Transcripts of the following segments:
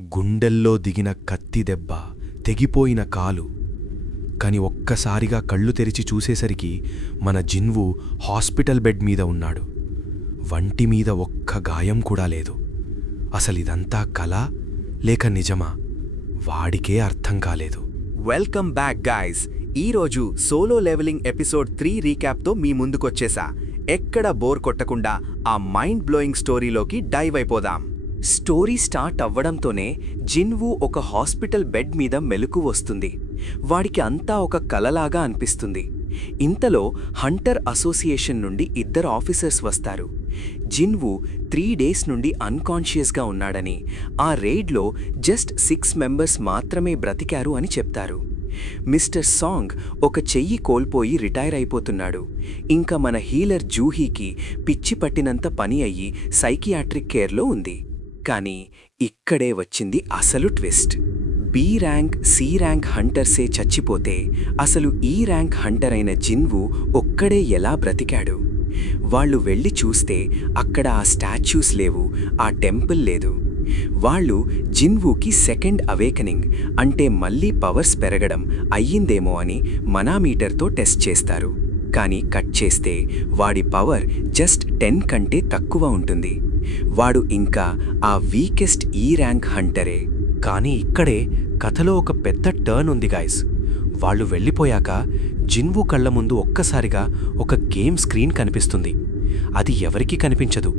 గుండెల్లో దిగిన కత్తి దెబ్బ, తెగిపోయిన కాలు. కాని ఒక్కసారిగా కళ్ళు తెరిచి చూసేసరికి మన జిన్వు హాస్పిటల్ బెడ్ మీద ఉన్నాడు. వంటిమీద ఒక్క గాయం కూడా లేదు. అసలిదంతా కలా లేక నిజమా? వాడికే అర్థం కాలేదు. Welcome back guys. ఈరోజు సోలో లెవెలింగ్ ఎపిసోడ్ 3 రీక్యాప్తో మీ ముందుకొచ్చేసా. ఎక్కడ బోర్ కొట్టకుండా ఆ మైండ్ బ్లోయింగ్ స్టోరీలోకి డైవ్ అయిపోదాం. స్టోరీ స్టార్ట్ అవ్వడంతోనే జిన్వు ఒక హాస్పిటల్ బెడ్ మీద మెలకు వస్తుంది. వాడికి అంతా ఒక కలలాగా అనిపిస్తుంది. ఇంతలో హంటర్ అసోసియేషన్ నుండి 2 ఆఫీసర్స్ వస్తారు. జిన్వు 3 డేస్ నుండి అన్కాన్షియస్గా ఉన్నాడని, ఆ రైడ్లో జస్ట్ 6 మెంబర్స్ మాత్రమే బ్రతికారు అని చెప్తారు. మిస్టర్ సాంగ్ ఒక చెయ్యి కోల్పోయి రిటైర్ అయిపోతున్నాడు. ఇంకా మన హీలర్ జూహీకి పిచ్చి పట్టినంత పని అయ్యి సైకియాట్రిక్ కేర్లో ఉంది. కానీ ఇక్కడే వచ్చింది అసలు twist. B rank, C rank హంటర్సే చచ్చిపోతే అసలు ఈ ర్యాంక్ హంటర్ అయిన జిన్వు ఒక్కడే ఎలా బ్రతికాడు? వాళ్ళు వెళ్ళి చూస్తే అక్కడ ఆ స్టాచ్యూస్ లేవు, ఆ టెంపుల్ లేదు. వాళ్ళు జిన్వుకి సెకండ్ అవేకనింగ్ అంటే మళ్ళీ పవర్స్ పెరగడం అయ్యిందేమో అని మనామీటర్తో టెస్ట్ చేస్తారు. కానీ కట్ చేస్తే వాడి పవర్ జస్ట్ 10 కంటే తక్కువ ఉంటుంది. వాడు ఇంకా ఆ వీకెస్ట్ ఈ ర్యాంక్ హంటరే. కానీ ఇక్కడే కథలో ఒక పెద్ద టర్న్ ఉంది గాయ్స్. వాళ్ళు వెళ్ళిపోయాక జిన్వు కళ్ల ముందు ఒక్కసారిగా ఒక గేమ్ స్క్రీన్ కనిపిస్తుంది. అది ఎవరికీ కనిపించదు,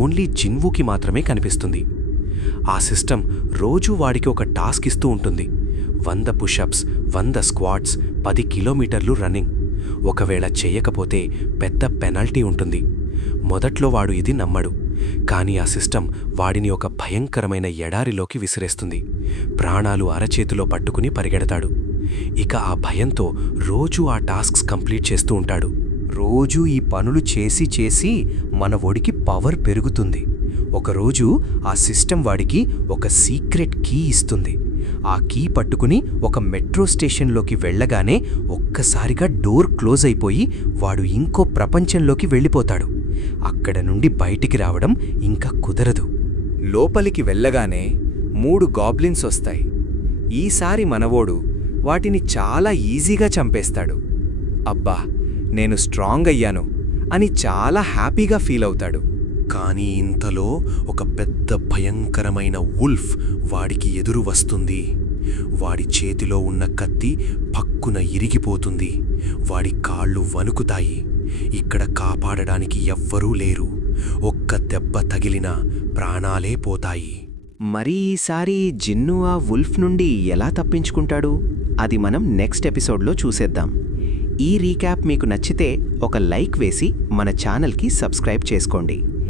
ఓన్లీ జిన్వుకి మాత్రమే కనిపిస్తుంది. ఆ సిస్టమ్ రోజూ వాడికి ఒక టాస్క్ ఇస్తూ ఉంటుంది. 100 పుషప్స్, 100 స్క్వాట్స్, 10 కిలోమీటర్లు రన్నింగ్. ఒకవేళ చేయకపోతే పెద్ద పెనాల్టీ ఉంటుంది. మొదట్లో వాడు ఇది నమ్మడు. కానీ ఆ సిస్టమ్ వాడిని ఒక భయంకరమైన ఎడారిలోకి విసిరేస్తుంది. ప్రాణాలు అరచేతిలో పట్టుకుని పరిగెడతాడు. ఇక ఆ భయంతో రోజూ ఆ టాస్క్స్ కంప్లీట్ చేస్తూ ఉంటాడు. రోజూ ఈ పనులు చేసి చేసి మన ఒడికి పవర్ పెరుగుతుంది. ఒకరోజు ఆ సిస్టమ్ వాడికి ఒక సీక్రెట్ కీ ఇస్తుంది. ఆ కీ పట్టుకుని ఒక మెట్రో స్టేషన్లోకి వెళ్ళగానే ఒక్కసారిగా డోర్ క్లోజ్ అయిపోయి వాడు ఇంకో ప్రపంచంలోకి వెళ్ళిపోతాడు. అక్కడ నుండి బయటికి రావడం ఇంకా కుదరదు. లోపలికి వెళ్ళగానే 3 గాబ్లిన్స్ వస్తాయి. ఈసారి మనవోడు వాటిని చాలా ఈజీగా చంపేస్తాడు. అబ్బా, నేను స్ట్రాంగ్ అయ్యాను అని చాలా హ్యాపీగా ఫీల్ అవుతాడు. కానీ ఇంతలో ఒక పెద్ద భయంకరమైన వుల్ఫ్ వాడికి ఎదురు వస్తుంది. వాడి చేతిలో ఉన్న కత్తి పక్కున ఇరిగిపోతుంది. వాడి కాళ్ళు వణుకుతాయి. ఇక్కడ కాపాడడానికి ఎవ్వరూ లేరు. ఒక్క దెబ్బ తగిలినా ప్రాణాలే పోతాయి. మరి ఈసారి జిన్ను ఆ వుల్ఫ్ నుండి ఎలా తప్పించుకుంటాడు? అది మనం నెక్స్ట్ ఎపిసోడ్లో చూసేద్దాం. ఈ రీక్యాప్ మీకు నచ్చితే ఒక లైక్ వేసి మన ఛానల్కి సబ్స్క్రైబ్ చేసుకోండి.